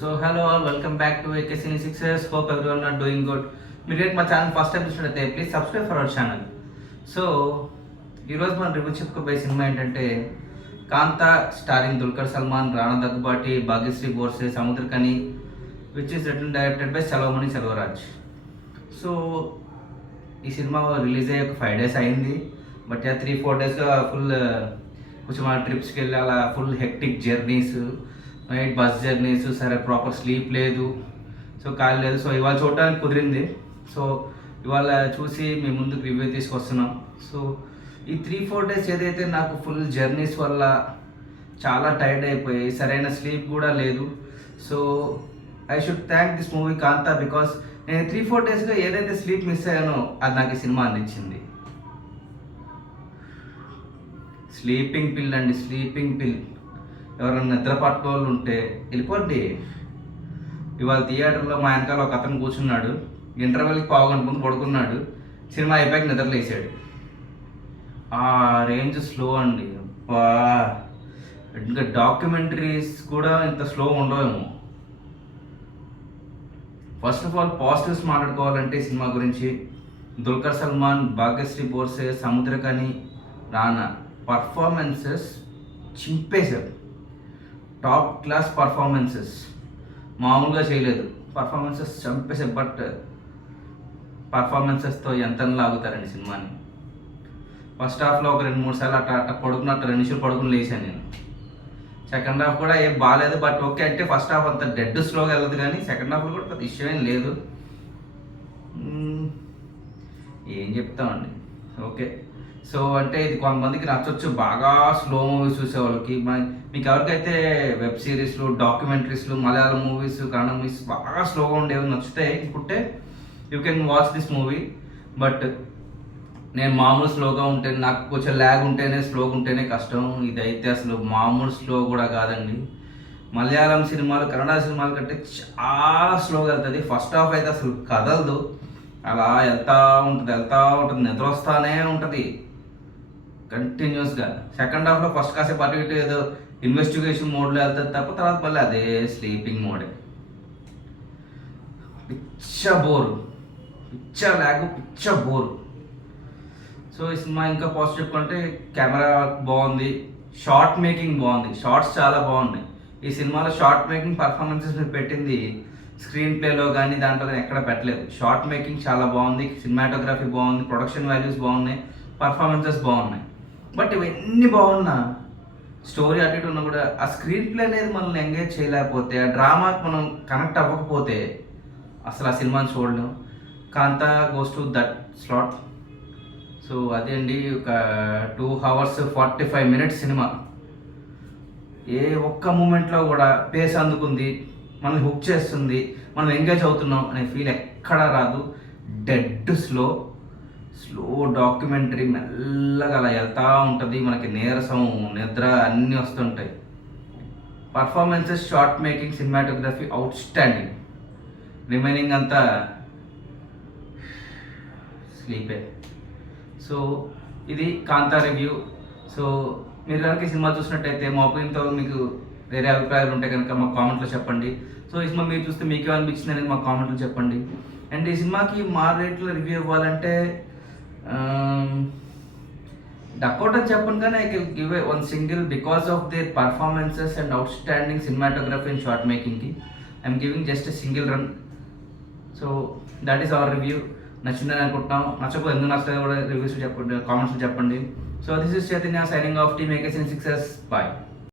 So hello all, welcome back to AKCine Success. Hope everyone are doing good. మీరు మా channel first time చూసినట్లయితే please subscribe for our channel. So ఈరోజు మనం review చెప్పుకోబోయే cinema ఏంటంటే Kaantha, starring Dulquer Salmaan, Rana Daggubati, Bhagyashri Borse, Samuthirakani, which is written directed by Selvamani Selvaraj. So ఈ cinema release అయ్యి ఒక 5 days అయింది. బట్ 3-4 daysగా ఫుల్ కొంచెం ట్రిప్స్కి వెళ్ళి అలా full hectic journeys, night bus journeys, సరే ప్రాపర్ స్లీప్ లేదు, సో ఖాళీ లేదు. సో ఇవాళ చూడడానికి కుదిరింది. సో ఇవాళ చూసి మీ ముందుకు రివ్యూ తీసుకొస్తున్నాం. సో ఈ 3-4 days ఏదైతే నాకు ఫుల్ జర్నీస్ వల్ల చాలా టైర్డ్ అయిపోయి సరైన స్లీప్ కూడా లేదు. So I should thank this movie Kaantha, because నేను 3-4 daysగా ఏదైతే స్లీప్ మిస్ అయ్యానో అది నాకు ఈ సినిమా అందించింది. స్లీపింగ్ పిల్ అండి, స్లీపింగ్ పిల్. ఎవరైనా నిద్ర పట్టిన వాళ్ళు ఉంటే వెళ్ళిపోద్ది. ఇవాళ థియేటర్లో మా వెనకాల ఒక అతను కూర్చున్నాడు, ఇంటర్వెల్కి పావుగంట ముందు పడుకున్నాడు, సినిమా అయిపోయాక నిద్రలేసాడు. ఆ రేంజ్ స్లో అండి. అబ్బా, ఇంకా డాక్యుమెంటరీస్ కూడా ఇంత స్లో ఉండవేమో. ఫస్ట్ ఆఫ్ ఆల్ పాజిటివ్స్ మాట్లాడుకోవాలంటే సినిమా గురించి దుల్కర్ సల్మాన్, భాగ్యశ్రీ బోర్సే, సముద్రకని, రానా పర్ఫార్మెన్సెస్ చింపేశారు. టాప్ క్లాస్ పర్ఫార్మెన్సెస్, మామూలుగా చేయలేదు. పర్ఫార్మెన్సెస్ చంపేశారు. బట్ పర్ఫార్మెన్సెస్తో ఎంత లాగుతారండి సినిమాని. ఫస్ట్ హాఫ్లో ఒక 2-3 సార్లు అట్లా పడుకున్నట్టు 2 నిమిషాలు పడుకుని లేచాను నేను. సెకండ్ హాఫ్ కూడా ఏం బాగాలేదు. బట్ ఓకే, అంటే ఫస్ట్ హాఫ్ అంత డెడ్ స్లోగా వెళ్ళదు, కానీ సెకండ్ హాఫ్లో కూడా పెద్ద ఇష్యూ ఏం లేదు. ఏం చెప్తామండి. ఓకే, సో అంటే ఇది కొంతమందికి నచ్చవచ్చు, బాగా స్లో మూవీస్ చూసే వాళ్ళకి. మీకు ఎవరికైతే వెబ్ సిరీస్లు, డాక్యుమెంటరీస్లు, మలయాళం మూవీస్, కన్నడ మూవీస్ బాగా స్లోగా ఉండేవి నచ్చుతాయి అనుకుంటే you can watch this movie. But నేను మామూలు స్లోగా ఉంటే, నాకు కొంచెం ల్యాగ్ ఉంటేనే, స్లోగా ఉంటేనే కష్టం. ఇదైతే అసలు మామూలు స్లో కూడా కాదండి. మలయాళం సినిమాలు, కన్నడ సినిమాల కంటే చాలా స్లోగా వెళ్తుంది. ఫస్ట్ హాఫ్ అయితే అసలు కదలదు, అలా వెళ్తూ ఉంటుంది, నిద్ర వస్తానే ఉంటుంది కంటిన్యూస్గా. సెకండ్ హాఫ్లో ఫస్ట్ కాసేపు అటు ఇటు ఏదో ఇన్వెస్టిగేషన్ మోడ్లో వెళ్తుంది తప్ప, తర్వాత మళ్ళీ అదే స్లీపింగ్ మోడే. పిచ్చ బోరు, పిచ్చ ల్యాగ్, పిచ్చ బోరు. సో ఈ సినిమా ఇంకా పాజిటివ్ చెప్పుకుంటే కెమెరా బాగుంది, షార్ట్ మేకింగ్ బాగుంది, షార్ట్స్ చాలా బాగున్నాయి. ఈ సినిమాలో షార్ట్ మేకింగ్ పర్ఫార్మెన్సెస్ మీరు పెట్టింది స్క్రీన్ ప్లేలో కానీ దాంట్లో కానీ ఎక్కడ పెట్టలేదు. షార్ట్ మేకింగ్ చాలా బాగుంది, సినిమాటోగ్రఫీ బాగుంది, ప్రొడక్షన్ వాల్యూస్ బాగున్నాయి, పర్ఫార్మెన్సెస్ బాగున్నాయి. బట్ ఇవన్నీ బాగున్నా స్టోరీ అటు ఇటు ఉన్నా కూడా ఆ స్క్రీన్ ప్లే అనేది మనల్ని ఎంగేజ్ చేయలేకపోతే, ఆ డ్రామాకి మనం కనెక్ట్ అవ్వకపోతే అసలు ఆ సినిమాని చూడలేం. Kaantha goes to that slot. So అదే అండి, ఒక 2 hours 45 minutes సినిమా. ఏ ఒక్క మూమెంట్లో కూడా పేస్ అందుకుంది, మనల్ని హుక్ చేస్తుంది, మనం ఎంగేజ్ అవుతున్నాం అనే ఫీల్ ఎక్కడా రాదు. డెడ్ స్లో డాక్యుమెంటరీ, మెల్లగా అలా వెళ్తూ ఉంటుంది. మనకి నీరసం, నిద్ర అన్నీ వస్తుంటాయి. Performances, short making, cinematography out standing. Remaining అంతా స్లీపే. సో ఇది కాంతా రివ్యూ. సో మీరు కనుక ఈ సినిమా చూసినట్టయితే మా ఒపీనియన్తో మీకు వేరే అభిప్రాయాలు ఉంటే కనుక మా కామెంట్లో చెప్పండి. సో ఈ సినిమా మీరు చూస్తే మీకు ఏమనిపించింది అనేది మా కామెంట్లో చెప్పండి. అండ్ ఈ సినిమాకి మా రేట్లో రివ్యూ ఇవ్వాలంటే డక్అవుట్ అని చెప్పను, కానీ I can give a 1 single because of their performances and outstanding cinematography and shot మేకింగ్కి I'm giving just a single run. So that is our review. నచ్చిందని అనుకుంటున్నాం. నచ్చకపోతే ఎందుకు నచ్చలేదు కూడా రివ్యూస్ చెప్పండి, కామెంట్స్లో చెప్పండి. So this is Chaitanya signing off team AKCine Success. Bye.